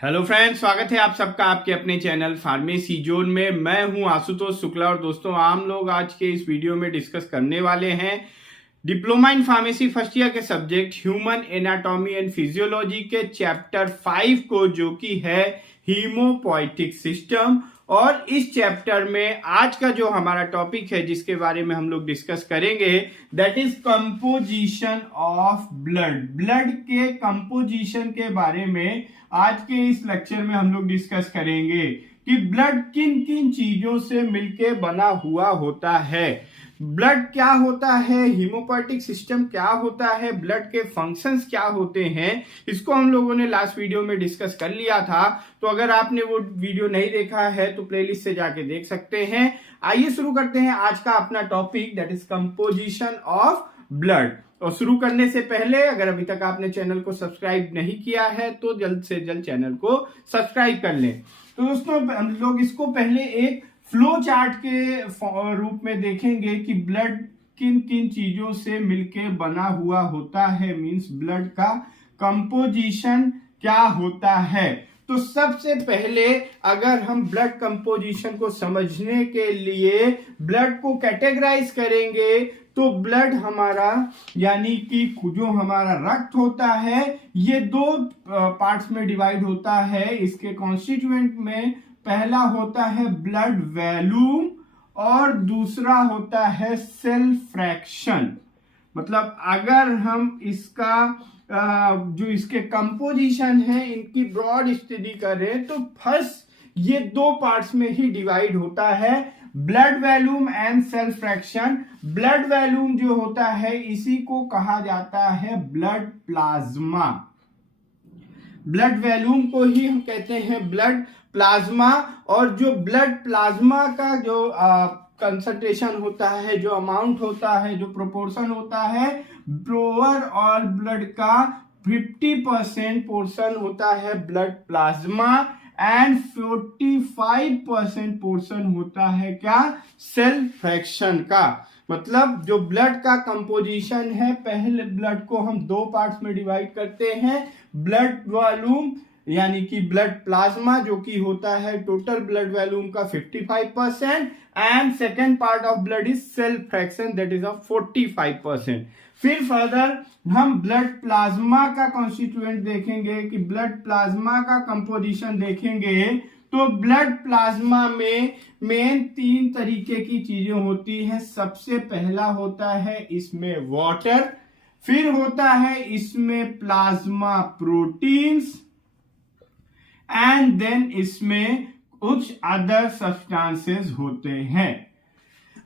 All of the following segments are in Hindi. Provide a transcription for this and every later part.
हेलो फ्रेंड्स, स्वागत है आप सबका आपके अपने चैनल फार्मेसी जोन में। मैं हूं आशुतोष शुक्ला और दोस्तों हम लोग आज के इस वीडियो में डिस्कस करने वाले हैं diploma in pharmacy first year के subject human anatomy and physiology के चैप्टर 5 को, जो कि है हीमोपोएटिक सिस्टम। और इस चैप्टर में आज का जो हमारा टॉपिक है जिसके बारे में हम लोग डिस्कस करेंगे, that is composition of blood. Blood के कंपोजिशन के बारे में आज के इस लेक्चर में हम लोग डिस्कस करेंगे कि ब्लड किन किन चीजों से मिलके बना हुआ होता है, ब्लड क्या होता है, हीमोपोएटिक सिस्टम क्या होता है, ब्लड के फंक्शंस क्या होते हैं। इसको हम लोगों ने लास्ट वीडियो में डिस्कस कर लिया था, तो अगर आपने वो वीडियो नहीं देखा है तो प्लेलिस्ट से जाके देख सकते हैं। आइए शुरू करते हैं आज का अपना topic, that is composition of blood. और शुरू करने से पहले अगर अभी तक आपने चैनल को सब्सक्राइब नहीं किया है तो जल्द से जल्द चैनल को सब्सक्राइब कर लें। तो दोस्तों हम लोग इसको पहले एक फ्लो चार्ट के रूप में देखेंगे कि ब्लड किन किन चीजों से मिलके बना हुआ होता है, मींस ब्लड का कंपोजिशन क्या होता है। तो सबसे पहले अगर हम ब्लड कंपोजिशन को समझने के लिए ब्लड को कैटेगराइज करेंगे तो ब्लड हमारा यानी कि जो हमारा रक्त होता है ये दो पार्ट्स में डिवाइड होता है। इसके कॉन्स्टिट्यूएंट में पहला होता है ब्लड वॉल्यूम और दूसरा होता है सेल फ्रैक्शन। मतलब अगर हम इसका जो इसके कंपोजिशन है इनकी ब्रॉड स्टडी करें तो फर्स्ट ये दो पार्ट्स में ही डिवाइड होता है, blood volume and cell fraction. Blood volume जो होता है इसी को कहा जाता है ब्लड प्लाज्मा। ब्लड वॉल्यूम को ही हम कहते हैं ब्लड प्लाज्मा। और जो ब्लड प्लाज्मा का जो कंसंट्रेशन होता है, जो अमाउंट होता है, जो प्रोपोर्शन होता है, ओवरऑल ब्लड का 50% पोर्शन होता है ब्लड प्लाज्मा एंड 45% पोर्शन होता है क्या, सेल फ्रैक्शन का। मतलब जो ब्लड का कंपोजिशन है, पहले ब्लड को हम दो पार्ट्स में डिवाइड करते हैं, ब्लड वॉल्यूम यानी कि ब्लड प्लाज्मा जो कि होता है टोटल ब्लड वॉल्यूम का 55% and second part of blood is cell fraction that is of 45%। फिर फर्दर हम ब्लड प्लाज्मा का कॉन्स्टिट्यूएंट देखेंगे कि ब्लड प्लाज्मा का कंपोजिशन देखेंगे तो ब्लड प्लाज्मा में मेन तीन तरीके की चीजें होती हैं। सबसे पहला होता है इसमें वाटर, फिर होता है इसमें प्लाज्मा प्रोटीन्स एंड देन इसमें कुछ अदर सब्सटेंसेस होते हैं।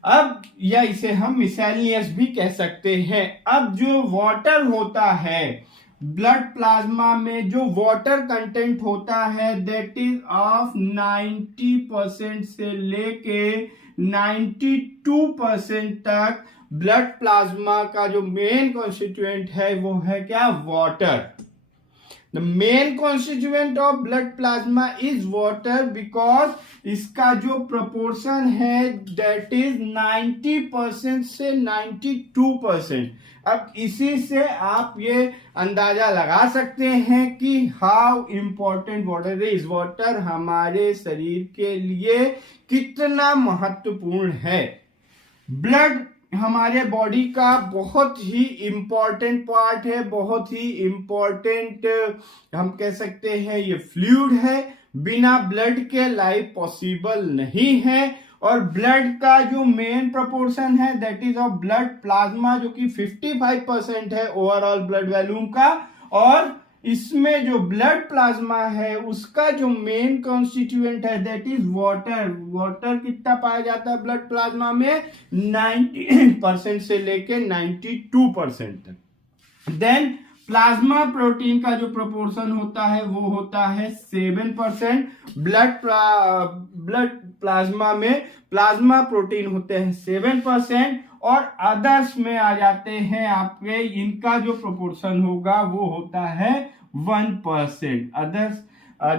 अब या इसे हम मिसेलियस भी कह सकते हैं। अब जो वाटर होता है ब्लड प्लाज्मा में, जो वाटर कंटेंट होता है दैट इज ऑफ 90% से लेके 92% तक ब्लड प्लाज्मा का जो मेन कॉन्स्टिट्यूएंट है वो है क्या, water. The main constituent of blood plasma is water because इसका जो proportion है that is 90% से 92%। अब इसी से आप ये अंदाजा लगा सकते हैं कि how important water is, water हमारे शरीर के लिए कितना महत्वपूर्ण है। ब्लड हमारे बॉडी का बहुत ही इंपॉर्टेंट पार्ट है, बहुत ही इंपॉर्टेंट हम कह सकते हैं ये फ्लूइड है। बिना ब्लड के लाइफ पॉसिबल नहीं है। और ब्लड का जो मेन प्रोपोर्शन है that is of blood plasma जो कि 55% है ओवरऑल ब्लड वॉल्यूम का। और इसमें जो ब्लड प्लाज्मा है उसका जो मेन कॉन्स्टिट्यूएंट है दैट इज वाटर। वाटर कितना पाया जाता है ब्लड प्लाज्मा में, 90% से लेके 92% तक। देन प्लाज्मा प्रोटीन का जो प्रोपोर्शन होता है वो होता है 7%। ब्लड प्लाज्मा में प्लाज्मा प्रोटीन होते हैं 7%। और अदर्स में आ जाते हैं आपके, इनका जो प्रोपोर्शन होगा वो होता है 1%। अदर्स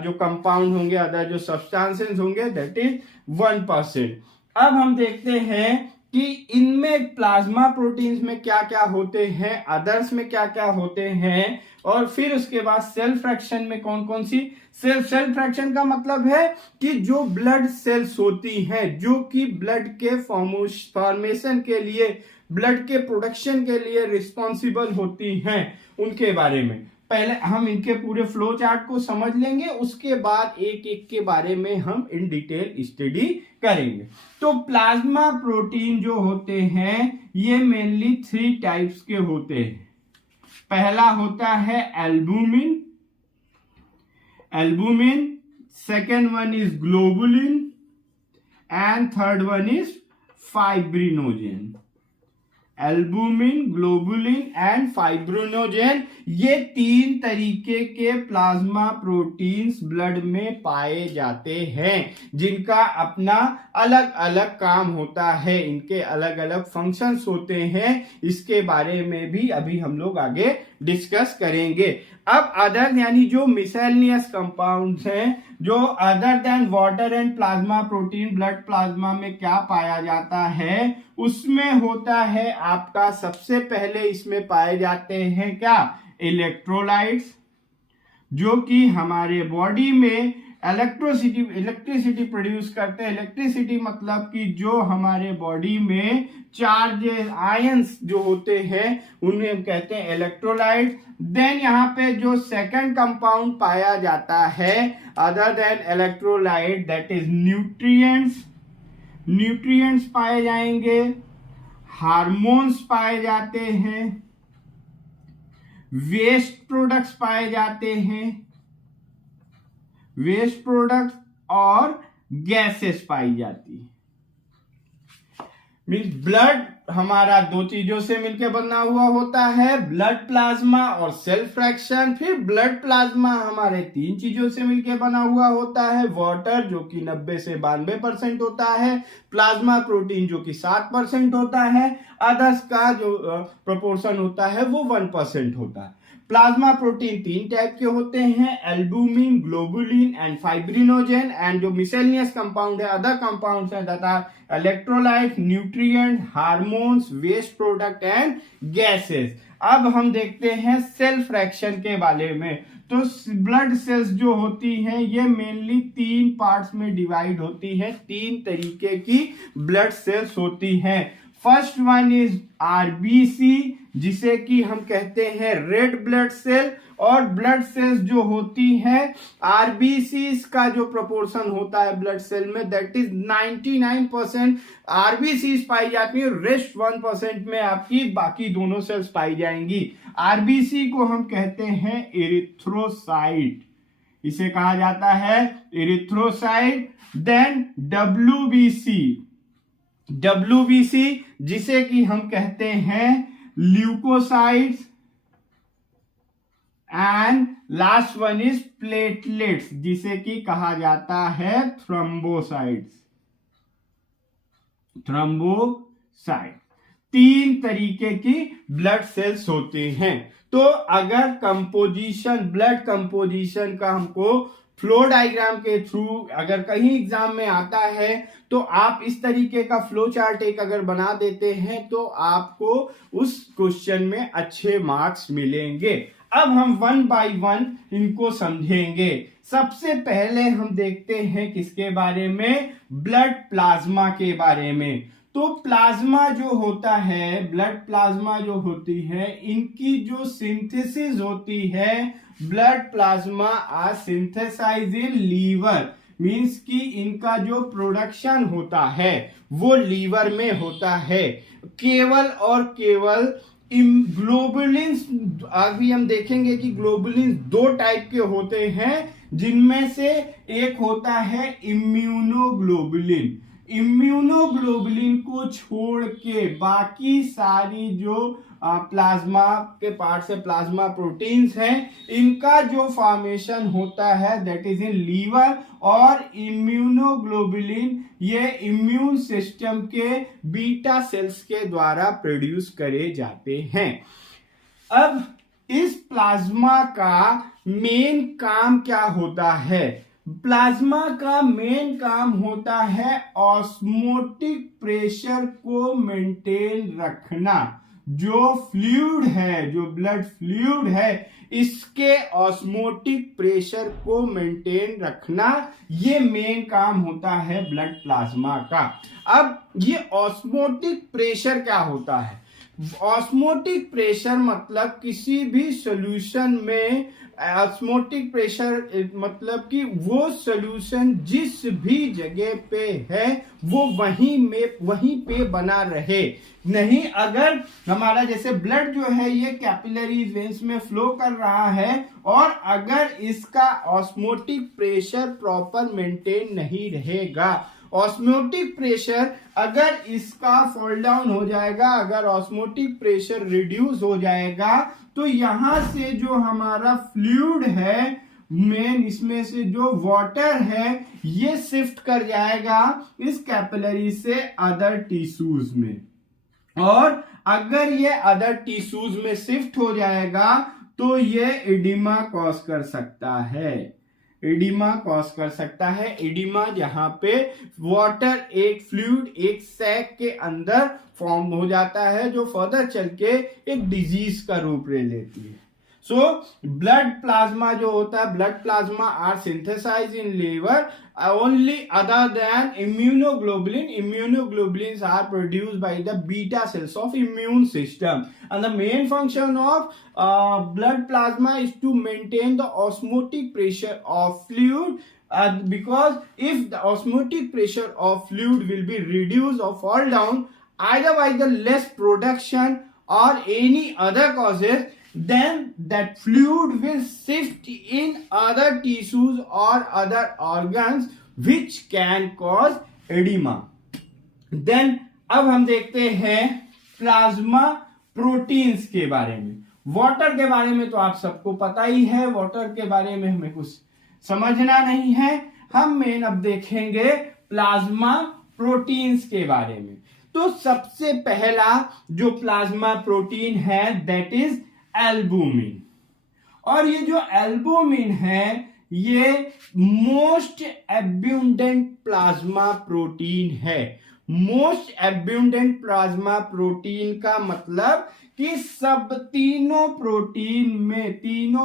जो कंपाउंड होंगे, अदर जो सब्सटेंसेस होंगे दैट इज 1%। अब हम देखते हैं कि इनमें प्लाज्मा प्रोटीन्स में क्या क्या होते हैं, अदर्स में क्या क्या होते हैं, और फिर उसके बाद सेल फ्रैक्शन में कौन कौन सी सेल फ्रैक्शन का मतलब है कि जो ब्लड सेल्स होती हैं जो कि ब्लड के फॉर्मेशन के लिए, ब्लड के प्रोडक्शन के लिए रिस्पॉन्सिबल होती हैं, उनके बारे में पहले हम इनके पूरे फ्लो चार्ट को समझ लेंगे, उसके बाद एक एक के बारे में हम इन डिटेल स्टडी करेंगे। तो प्लाज्मा प्रोटीन जो होते हैं ये मेनली 3 टाइप्स के होते हैं। पहला होता है albumin, second one is globulin and third one is fibrinogen. Albumin, globulin and fibrinogen, ये 3 तरीके के प्लाज्मा प्रोटीन्स ब्लड में पाए जाते हैं जिनका अपना अलग अलग काम होता है, इनके अलग अलग फंक्शंस होते हैं। इसके बारे में भी अभी हम लोग आगे डिस्कस करेंगे। अब अदर यानी जो मिसलेनियस कंपाउंड्स हैं, जो other than water and plasma protein blood plasma में क्या पाया जाता है, उसमें होता है आपका सबसे पहले इसमें पाए जाते हैं क्या, इलेक्ट्रोलाइट्स, जो कि हमारे बॉडी में इलेक्ट्रिसिटी प्रोड्यूस करते हैं। इलेक्ट्रिसिटी मतलब कि जो हमारे बॉडी में चार्जेस, आयंस जो होते हैं उन्हें हम कहते हैं इलेक्ट्रोलाइट। देन यहाँ पे जो सेकंड कंपाउंड पाया जाता है other than electrolyte, that is nutrients पाए जाएंगे, हार्मोन्स पाए जाते हैं, वेस्ट प्रोडक्ट्स पाए जाते हैं, वेस्ट प्रोडक्ट्स और गैसेस पाई जाती है। मीन्स ब्लड हमारा 2 चीजों से मिलकर बना हुआ होता है, ब्लड प्लाज्मा और सेल फ्रैक्शन। फिर ब्लड प्लाज्मा हमारे 3 चीजों से मिलकर बना हुआ होता है, वाटर जो कि 90 से 92% होता है, प्लाज्मा प्रोटीन जो कि 7% होता है, अदर्स का जो प्रोपोर्शन होता है वो 1% होता है। प्लाज्मा प्रोटीन 3 टाइप के होते हैं, albumin, globulin and fibrinogen. And जो मिसलेनियस कंपाउंड है, अदर कंपाउंड्स हैं तथा electrolyte, nutrient, hormones, waste product and gases. अब हम देखते हैं सेल फ्रैक्शन के बारे में। तो ब्लड सेल्स जो होती हैं ये मेनली 3 पार्ट्स में डिवाइड होती हैं, 3 तरीके की ब्लड सेल्स होती हैं। फर्स्ट वन इज आरबीसी, जिसे कि हम कहते हैं रेड ब्लड सेल, और ब्लड सेल्स जो होती हैं आरबीसी का जो प्रोपोर्शन होता है ब्लड सेल में, दैट इज 99% आरबीसी पाई जाती है, रेस्ट 1% में आपकी बाकी दोनों सेल्स पाई जाएंगी। आरबीसी को हम कहते हैं एरिथ्रोसाइट, इसे कहा जाता है एरिथ्रोसाइट। देन डब्ल्यूबीसी जिसे कि हम कहते हैं leukocytes, and last one is platelets जिसे कि कहा जाता है थ्रोम्बोसाइट्स। 3 तरीके की ब्लड सेल्स होते हैं। तो अगर ब्लड कंपोजिशन का हमको फ्लो डायग्राम के थ्रू अगर कहीं एग्जाम में आता है तो आप इस तरीके का फ्लो चार्ट एक अगर बना देते हैं तो आपको उस क्वेश्चन में अच्छे मार्क्स मिलेंगे। अब हम 1 बाय 1 इनको समझेंगे। सबसे पहले हम देखते हैं किसके बारे में, ब्लड प्लाज्मा के बारे में। तो प्लाज्मा जो होता है, ब्लड प्लाज्मा जो होती है, इनकी जो सिंथेसिस होती है, blood plasma are synthesised in liver, means कि इनका जो प्रोडक्शन होता है वो लीवर में होता है। केवल और केवल ग्लोबुलिन्स, अभी हम देखेंगे कि ग्लोबुलिन्स 2 टाइप के होते हैं, जिनमें से एक होता है इम्यूनोग्लोबुलिन। इम्यूनोग्लोबुलिन को छोड़ के बाकी सारी जो प्लाज्मा के पार्ट से प्लाज्मा प्रोटीन्स हैं, इनका जो फॉर्मेशन होता है दैट इज इन लीवर। और इम्यूनोग्लोबुलिन ये इम्यून सिस्टम के बीटा सेल्स के द्वारा प्रोड्यूस करे जाते हैं। अब इस प्लाज्मा का मेन काम क्या होता है? प्लाज्मा का मेन काम होता है ऑस्मोटिक प्रेशर को मेंटेन रखना। जो फ्लूइड है, जो ब्लड फ्लूइड है, इसके ऑस्मोटिक प्रेशर को मेंटेन रखना, ये मेन काम होता है ब्लड प्लाज्मा का। अब ये ऑस्मोटिक प्रेशर क्या होता है? ऑस्मोटिक प्रेशर मतलब किसी भी सॉल्यूशन में ऑस्मोटिक प्रेशर मतलब कि वो सॉल्यूशन जिस भी जगह पे है वो वहीं पे बना रहे। नहीं, अगर हमारा जैसे ब्लड जो है ये कैपिलरीज वेन्स में फ्लो कर रहा है और अगर इसका ऑस्मोटिक प्रेशर प्रॉपर मेंटेन नहीं रहेगा, ऑस्मोटिक प्रेशर अगर इसका फॉल डाउन हो जाएगा, अगर ऑस्मोटिक प्रेशर रिड्यूस हो जाएगा, तो यहां से जो हमारा फ्लूइड है मेन, इसमें से जो वाटर है ये शिफ्ट कर जाएगा इस कैपिलरी से अदर टिश्यूज में, और अगर ये अदर टिश्यूज में शिफ्ट हो जाएगा तो ये एडिमा कॉज कर सकता है। एडिमा कॉज कर सकता है। एडिमा जहां पे वाटर एक फ्लूइड एक सैक के अंदर फॉर्म हो जाता है जो फर्दर चल के एक डिजीज का रूप ले लेती है। सो ब्लड प्लाज्मा जो होता है, blood plasma are synthesise in liver only other than immunoglobulin. Immunoglobulins are produced by the beta cells of immune system, and the main function of blood plasma is to maintain the osmotic pressure of fluid, because if the osmotic pressure of fluid will be reduced or fall down either by the less production or any other causes, then that fluid will shift in other tissues or other organs which can cause edema. Then अब हम देखते हैं प्लाज्मा प्रोटीन्स के बारे में। वाटर के बारे में तो आप सबको पता ही है, वाटर के बारे में हमें कुछ समझना नहीं है। हम मेन अब देखेंगे प्लाज्मा प्रोटीन्स के बारे में। तो सबसे पहला जो प्लाज्मा प्रोटीन है दैट इज एल्बुमिन, और ये जो एल्बुमिन है ये मोस्ट एब्यूंडेंट प्लाज्मा प्रोटीन है। मोस्ट एब्यूंडेंट प्लाज्मा प्रोटीन का मतलब कि सब तीनों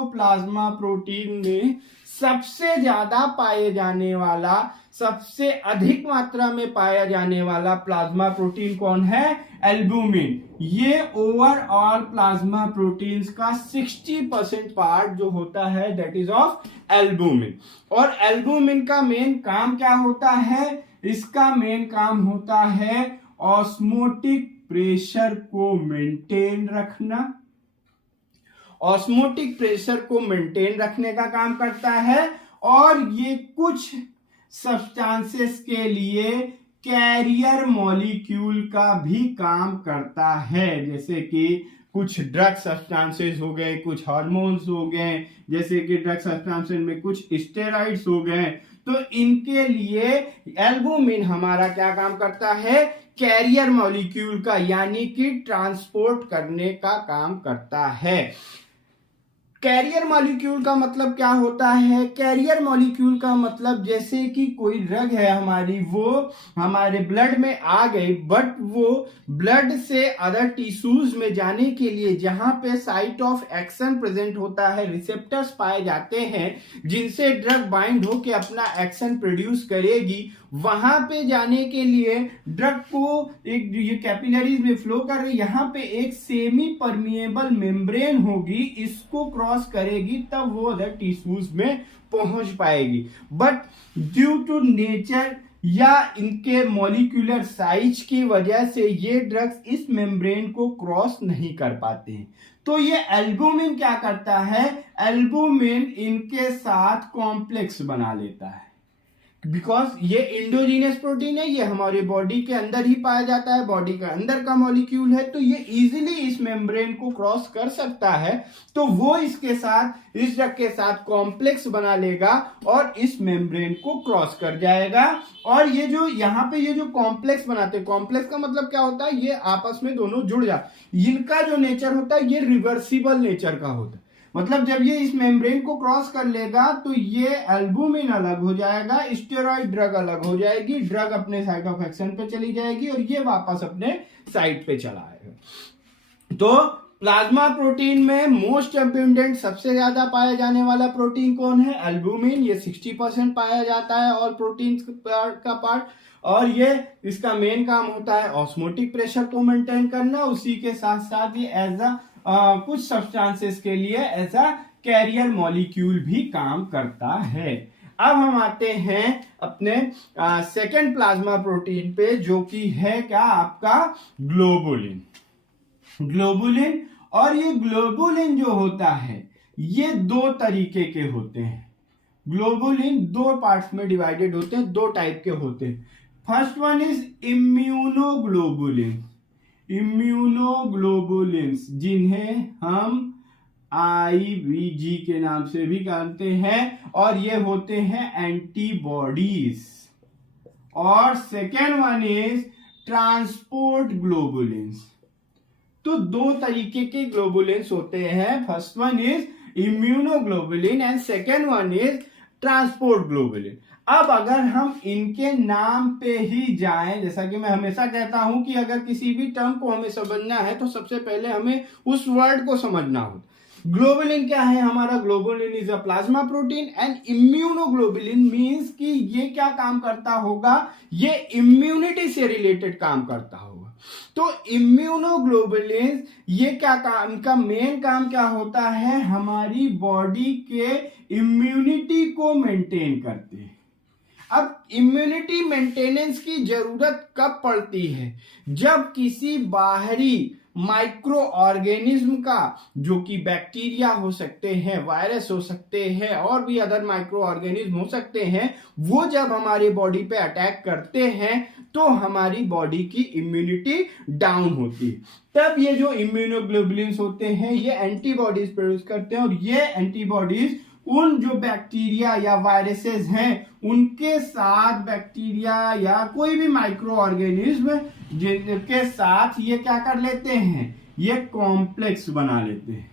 प्लाज्मा प्रोटीन में सबसे ज्यादा पाए जाने वाला, सबसे अधिक मात्रा में पाया जाने वाला प्लाज्मा प्रोटीन कौन है? एल्बुमिन। ये ओवरऑल प्लाज्मा प्रोटीन्स का 60% पार्ट जो होता है दैट इज ऑफ एल्बुमिन। और एल्बुमिन का मेन काम क्या होता है? इसका मेन काम होता है ऑस्मोटिक प्रेशर को मेंटेन रखना। ऑस्मोटिक प्रेशर को मेंटेन रखने का काम करता है, और ये कुछ सब्सटेंसेस के लिए कैरियर मॉलिक्यूल का भी काम करता है, जैसे कि कुछ ड्रग सब्सटेंसेस हो गए, कुछ हार्मोन्स हो गए, जैसे कि ड्रग सब्सटेंसेस में कुछ स्टेरॉइड्स हो गए, तो इनके लिए एल्बुमिन हमारा क्या काम करता है? कैरियर मॉलिक्यूल का, यानी कि ट्रांसपोर्ट करने का काम करता है। कैरियर मॉलिक्यूल का मतलब क्या होता है? कैरियर मॉलिक्यूल का मतलब जैसे कि कोई ड्रग है हमारी, वो हमारे ब्लड में आ गई, बट वो ब्लड से अदर टिश्यूज में जाने के लिए जहां पे साइट ऑफ एक्शन प्रेजेंट होता है, रिसेप्टर्स पाए जाते हैं जिनसे ड्रग बाइंड होके अपना एक्शन प्रोड्यूस करेगी, वहां पे जाने के लिए ड्रग को एक ये कैपिलरीज में फ्लो कर रही, यहाँ पे एक सेमी परमिएबल मेम्ब्रेन होगी, इसको क्रॉस करेगी तब वो अदर टिश्यूज में पहुंच पाएगी। बट ड्यू टू नेचर या इनके मॉलिक्यूलर साइज की वजह से ये ड्रग्स इस मेम्ब्रेन को क्रॉस नहीं कर पाते हैं। तो ये एल्बुमिन क्या करता है? एल्बुमिन इनके साथ कॉम्प्लेक्स बना लेता है, बिकॉज ये इंडोजीनियस प्रोटीन है, ये हमारे बॉडी के अंदर ही पाया जाता है, बॉडी के अंदर का मॉलिक्यूल है, तो ये इजीली इस मेम्ब्रेन को क्रॉस कर सकता है। तो वो इसके साथ, इस ड्रग के साथ कॉम्प्लेक्स बना लेगा और इस मेम्ब्रेन को क्रॉस कर जाएगा। और ये जो यहाँ पे ये जो कॉम्प्लेक्स बनाते हैं, कॉम्प्लेक्स का मतलब क्या होता है? ये आपस में दोनों जुड़ जाते, इनका जो नेचर होता है ये रिवर्सिबल नेचर का होता है। मतलब जब ये इस मेम्ब्रेन को क्रॉस कर लेगा तो ये एल्बुमिन अलग हो जाएगा, स्टेरॉइड ड्रग अलग हो जाएगी, ड्रग अपने साइट ऑफ एक्शन पे चली जाएगी और ये वापस अपने साइट पे चला आएगा। तो प्लाज्मा प्रोटीन में मोस्ट अबंडेंट सबसे ज्यादा पाया जाने वाला प्रोटीन कौन है? एल्बुमिन। ये 60% पाया जाता है और प्रोटीन का पार्ट, और ये इसका मेन काम होता है ऑस्मोटिक प्रेशर को मेंटेन करना। उसी के साथ साथ ये एज कुछ सब्सटेंसेस के लिए एज अ कैरियर मॉलिक्यूल भी काम करता है। अब हम आते हैं अपने सेकेंड प्लाज्मा प्रोटीन पे, जो कि है क्या आपका? ग्लोबुलिन। ग्लोबुलिन, और ये ग्लोबुलिन जो होता है ये दो तरीके के होते हैं। ग्लोबुलिन दो पार्ट्स में डिवाइडेड होते हैं, दो टाइप के होते हैं। First one is immunoglobulin. Immunoglobulins, जिन्हें हम IVG के नाम से भी जानते हैं, और ये होते हैं एंटीबॉडीज। और second one is transport globulins. तो दो तरीके के ग्लोबुलिन्स होते हैं। First one is immunoglobulin and second one is transport globulin. अब अगर हम इनके नाम पे ही जाएं, जैसा कि मैं हमेशा कहता हूं कि अगर किसी भी टर्म को हमें समझना है तो सबसे पहले हमें उस वर्ड को समझना होता। ग्लोबुलिन क्या है हमारा? Globulin is a plasma protein and immunoglobulin means कि ये क्या काम करता होगा? ये इम्यूनिटी से रिलेटेड काम करता होगा। तो इम्यूनोग्लोबुलिन ये क्या काम, इनका मेन काम क्या होता है? हमारी बॉडी के इम्यूनिटी को मेंटेन करते हैं। अब इम्यूनिटी मेंटेनेंस की जरूरत कब पड़ती है? जब किसी बाहरी माइक्रो ऑर्गेनिज्म का, जो कि बैक्टीरिया हो सकते हैं, वायरस हो सकते हैं, और भी अदर माइक्रो ऑर्गेनिज्म हो सकते हैं, वो जब हमारी बॉडी पे अटैक करते हैं तो हमारी बॉडी की इम्यूनिटी डाउन होती है। तब ये जो इम्यूनोग्लोबुलिन्स होते हैं ये एंटीबॉडीज प्रोड्यूस करते हैं, और ये एंटीबॉडीज उन जो बैक्टीरिया या वायरसेस हैं उनके साथ, बैक्टीरिया या कोई भी माइक्रो ऑर्गेनिज्म जिनके साथ ये क्या कर लेते हैं? ये कॉम्प्लेक्स बना लेते हैं।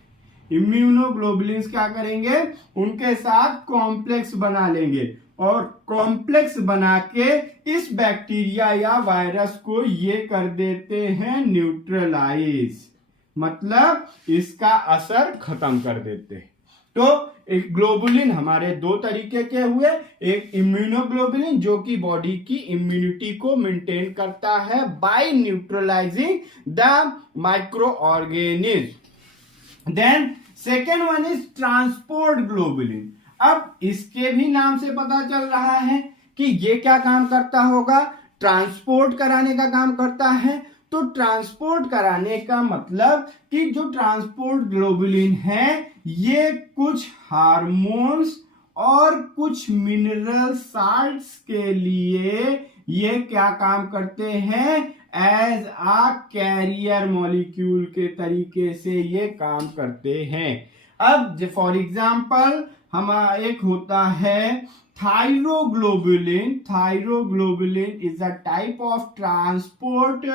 इम्यूनोग्लोबुलिन्स क्या करेंगे? उनके साथ कॉम्प्लेक्स बना लेंगे, और कॉम्प्लेक्स बना के इस बैक्टीरिया या वायरस को ये कर देते हैं न्यूट्रलाइज, मतलब इसका असर खत्म कर देते हैं। तो एक ग्लोबुलिन हमारे दो तरीके के हुए, एक इम्यूनोग्लोबुलिन जो कि बॉडी की इम्यूनिटी को मेंटेन करता है by neutralising the micro organism. Then second one is transport globulin. अब इसके भी नाम से पता चल रहा है कि ये क्या काम करता होगा? ट्रांसपोर्ट कराने का काम करता है। तो ट्रांसपोर्ट कराने का मतलब कि जो ट्रांसपोर्ट ग्लोबुलिन है ये कुछ हार्मोन्स और कुछ मिनरल साल्ट्स के लिए ये क्या काम करते हैं? एज आ कैरियर मॉलिक्यूल के तरीके से ये काम करते हैं। अब फॉर एग्जांपल हमारा एक होता है thyroglobulin. Thyroglobulin is a type of transport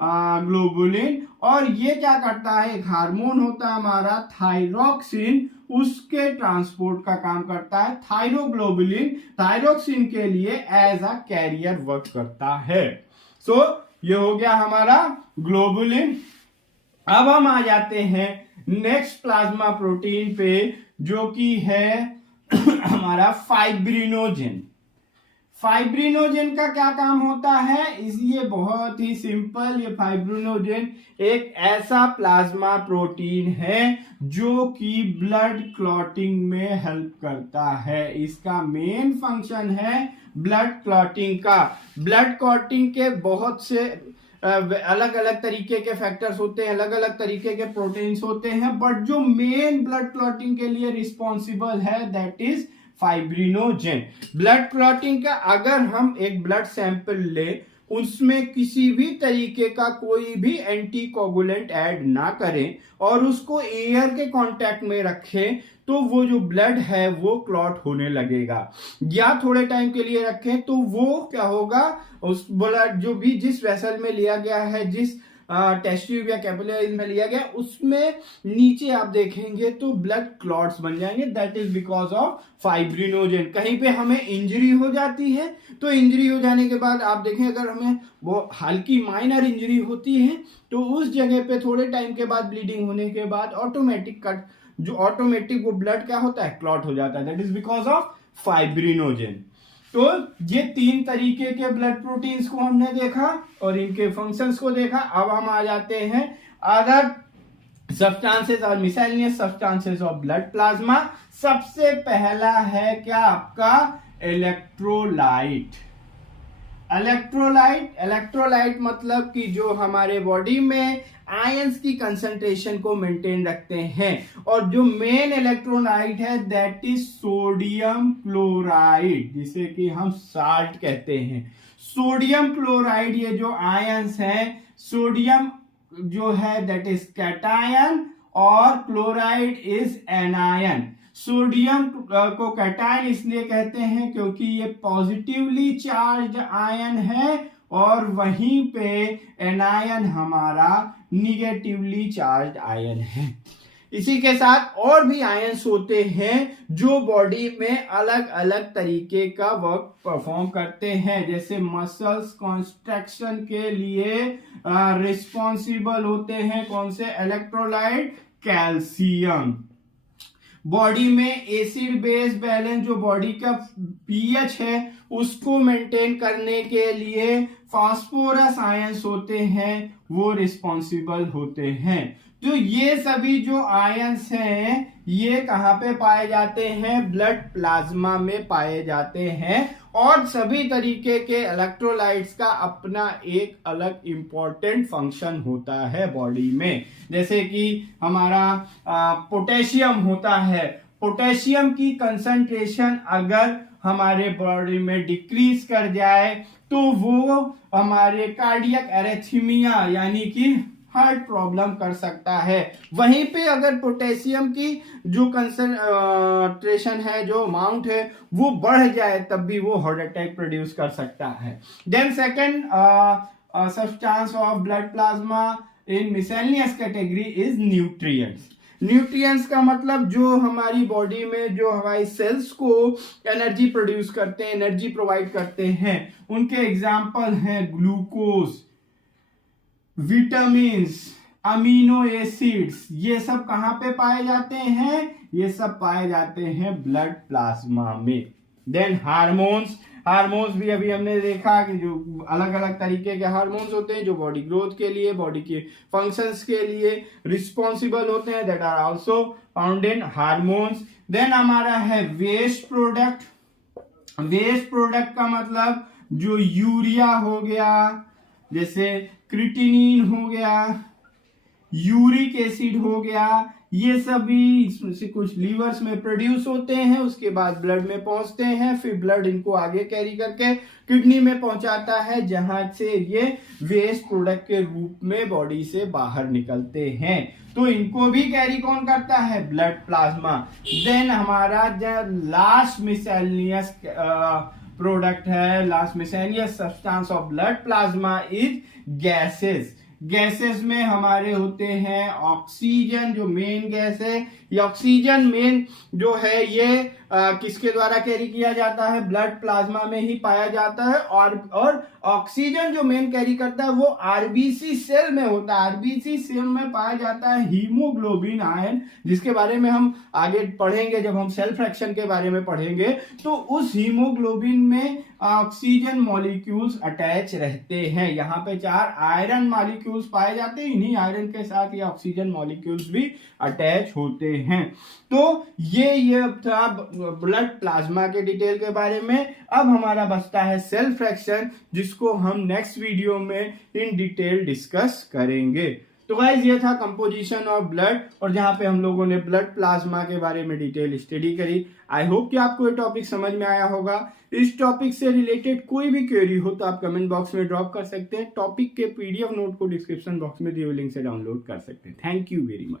globulin, और ये क्या करता है? एक हार्मोन होता है हमारा थायरोक्सिन, उसके ट्रांसपोर्ट का काम करता है। थायरोग्लोबुलिन थायरोक्सिन के लिए एज अ कैरियर वर्क करता है। सो ये हो गया हमारा ग्लोबुलिन। अब हम आ जाते हैं नेक्स्ट प्लाज्मा प्रोटीन पे, जो कि है हमारा फाइब्रिनोजेन। फाइब्रिनोजेन का क्या काम होता है? ये बहुत ही सिंपल। ये फाइब्रिनोजेन एक ऐसा प्लाज्मा प्रोटीन है जो कि ब्लड क्लॉटिंग में हेल्प करता है। इसका मेन फंक्शन है ब्लड क्लॉटिंग का। ब्लड क्लॉटिंग के बहुत से अलग अलग तरीके के फैक्टर्स होते हैं, अलग अलग तरीके के प्रोटीन्स होते हैं, बट जो मेन ब्लड क्लॉटिंग के लिए रिस्पॉन्सिबल है that is fibrinogen. Blood clotting का अगर हम एक ब्लड सैंपल ले, उसमें किसी भी तरीके का कोई भी एंटीकोगुलेंट ऐड ना करें और उसको एयर के कांटेक्ट में रखें, तो वो जो ब्लड है वो क्लॉट होने लगेगा। या थोड़े टाइम के लिए रखें तो वो क्या होगा, उस ब्लड जो भी जिस वेसल में लिया गया है, जिस टेस्ट ट्यूब या कैपिलरीज में लिया गया, उसमें नीचे आप देखेंगे तो ब्लड क्लॉट्स बन जाएंगे। That is because of fibrinogen. कहीं पे हमें इंजरी हो जाती है तो इंजरी हो जाने के बाद आप देखें अगर हमें वो हल्की माइनर इंजरी होती है तो उस जगह पे थोड़े टाइम के बाद ब्लीडिंग होने के बाद ऑटोमेटिक वो ब्लड क्या होता है, क्लॉट हो जाता है। That is because of fibrinogen. तो ये 3 तरीके के ब्लड प्रोटीन्स को हमने देखा और इनके फंक्शंस को देखा। अब हम आ जाते हैं अदर सब्सटेंसेस और miscellaneous substances of blood plasma. सबसे पहला है क्या आपका इलेक्ट्रोलाइट। इलेक्ट्रोलाइट मतलब कि जो हमारे बॉडी में आयंस की कंसंट्रेशन को मेंटेन रखते हैं, और जो मेन इलेक्ट्रोलाइट है दैट इज सोडियम क्लोराइड, जिसे कि हम साल्ट कहते हैं। सोडियम क्लोराइड ये जो आयंस है, सोडियम जो है दैट इज कैटायन और क्लोराइड इज एनायन। सोडियम को कैटायन इसलिए कहते हैं क्योंकि ये पॉजिटिवली चार्ज आयन है और वहीं पे एनायन हमारा निगेटिवली चार्ज आयन है। इसी के साथ और भी आयंस होते हैं जो बॉडी में अलग अलग तरीके का वर्क परफॉर्म करते हैं, जैसे मसल्स कॉन्स्ट्रक्शन के लिए रिस्पॉन्सिबल होते हैं कौन से इलेक्ट्रोलाइट, कैल्शियम। बॉडी में एसिड बेस बैलेंस, जो बॉडी का पीएच है उसको मेंटेन करने के लिए फास्फोरस आयंस होते हैं, वो रिस्पॉन्सिबल होते हैं। तो ये सभी जो आयंस हैं ये कहां पे पाए जाते हैं, ब्लड प्लाज्मा में पाए जाते हैं। और सभी तरीके के इलेक्ट्रोलाइट्स का अपना एक अलग इंपॉर्टेंट फंक्शन होता है बॉडी में। जैसे कि हमारा पोटेशियम होता है। पोटेशियम की कंसंट्रेशन अगर हमारे बॉडी में डिक्रीज कर जाए तो वो हमारे कार्डियक एरिथमिया यानी कि हार्ट प्रॉब्लम कर सकता है। वहीं पे अगर पोटेशियम की जो कंसंट्रेशन है, जो अमाउंट है वो बढ़ जाए तब भी वो हार्ट अटैक प्रोड्यूस कर सकता है। Then second substance of blood plasma in miscellaneous category is nutrients. Nutrients का मतलब जो हमारी बॉडी में जो हमारी सेल्स को एनर्जी प्रोड्यूस करते हैं, एनर्जी प्रोवाइड करते हैं, उनके एग्जाम्पल हैं ग्लूकोज, विटामिन्स, अमीनो एसिड्स। ये सब कहां पे पाए जाते हैं, ये सब पाए जाते हैं ब्लड प्लाज्मा में। देन हार्मोन्स भी अभी हमने देखा कि जो अलग अलग तरीके के हार्मोन्स होते हैं जो बॉडी ग्रोथ के लिए, बॉडी के फंक्शंस के लिए रिस्पॉन्सिबल होते हैं, that are also found in hormones. Then हमारा है वेस्ट प्रोडक्ट। वेस्ट प्रोडक्ट का मतलब जो यूरिया हो गया, जैसे क्रिटिनिन हो गया, यूरिक एसिड हो गया, ये सभी इसमें से कुछ लीवर्स में प्रोड्यूस होते हैं, उसके बाद ब्लड में पहुंचते हैं, फिर ब्लड इनको आगे कैरी करके किडनी में पहुंचाता है, जहां से ये वेस्ट प्रोडक्ट के रूप में बॉडी से बाहर निकलते हैं। तो इनको भी कैरी कौन करता है, ब्लड प्लाज्मा। देन हमारा जो लास्ट मिसलेनियस प्रोडक्ट है, last miscellaneous substance of blood plasma is gases. Gases में हमारे होते हैं ऑक्सीजन, जो मेन गैस है। ये ऑक्सीजन मेन जो है ये किसके द्वारा कैरी किया जाता है, ब्लड प्लाज्मा में ही पाया जाता है। और ऑक्सीजन जो मेन कैरी करता है वो आरबीसी सेल में होता है। आरबीसी सेल में पाया जाता है हीमोग्लोबिन आयन, जिसके बारे में हम आगे पढ़ेंगे जब हम सेल फ्रैक्शन के बारे में पढ़ेंगे। तो उस हीमोग्लोबिन में ऑक्सीजन मॉलिक्यूल्स अटैच रहते हैं। यहाँ पे 4 आयरन मॉलिक्यूल्स पाए जाते हैं, इन्हीं आयरन के साथ ये ऑक्सीजन मॉलिक्यूल्स भी अटैच होते हैं। तो ये था ब्लड प्लाज्मा के डिटेल के बारे में। अब हमारा बचता है सेल फ्रैक्शन, जिसको हम नेक्स्ट वीडियो में इन डिटेल डिस्कस करेंगे। तो गाइस ये था कंपोजिशन ऑफ ब्लड, और जहां पे हम लोगों ने ब्लड प्लाज्मा के बारे में डिटेल स्टडी करी। आई होप कि आपको ये टॉपिक समझ में आया होगा। इस टॉपिक से रिलेटेड कोई भी क्वेरी हो तो आप कमेंट बॉक्स में ड्रॉप कर सकते हैं। टॉपिक के पीडीएफ नोट को डिस्क्रिप्शन बॉक्स में दिए हुए लिंक से डाउनलोड कर सकते हैं। Thank you very much.